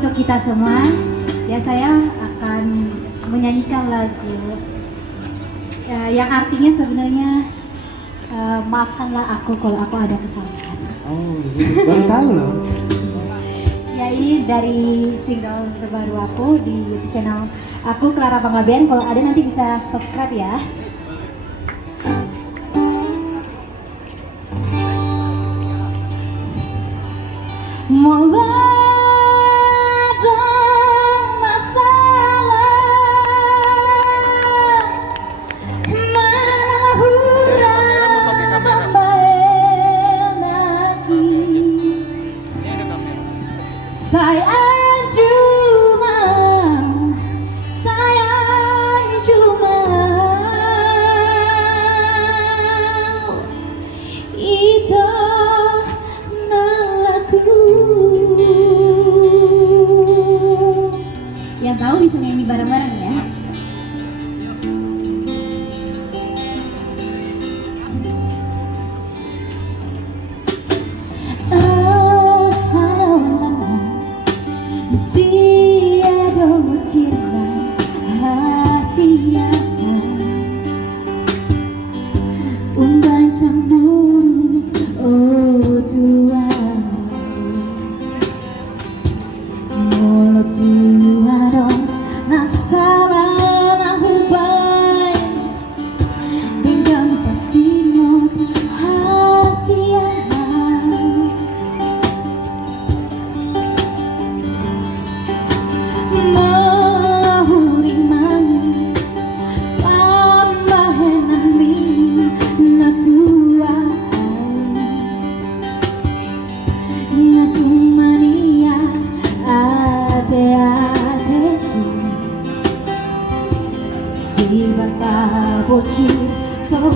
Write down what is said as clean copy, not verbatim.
untuk kita semua. Ya, saya akan menyanyikan lagu yang artinya sebenarnya maafkanlah aku kalau aku ada kesalahan. Oh, gitu. Baru tahu loh. Ya, ini dari single terbaru aku di YouTube channel aku, Clara Panggabean. Kalau ada nanti bisa subscribe ya. Sayang cuma itu nalaku. Yang tahu bisa nyanyi bareng-bareng ya. Tiada cerita rahasia undang semburu, oh Tuhan, mulut Tuhan nasara hubay dengan pasimot hasia. Si bata bocil so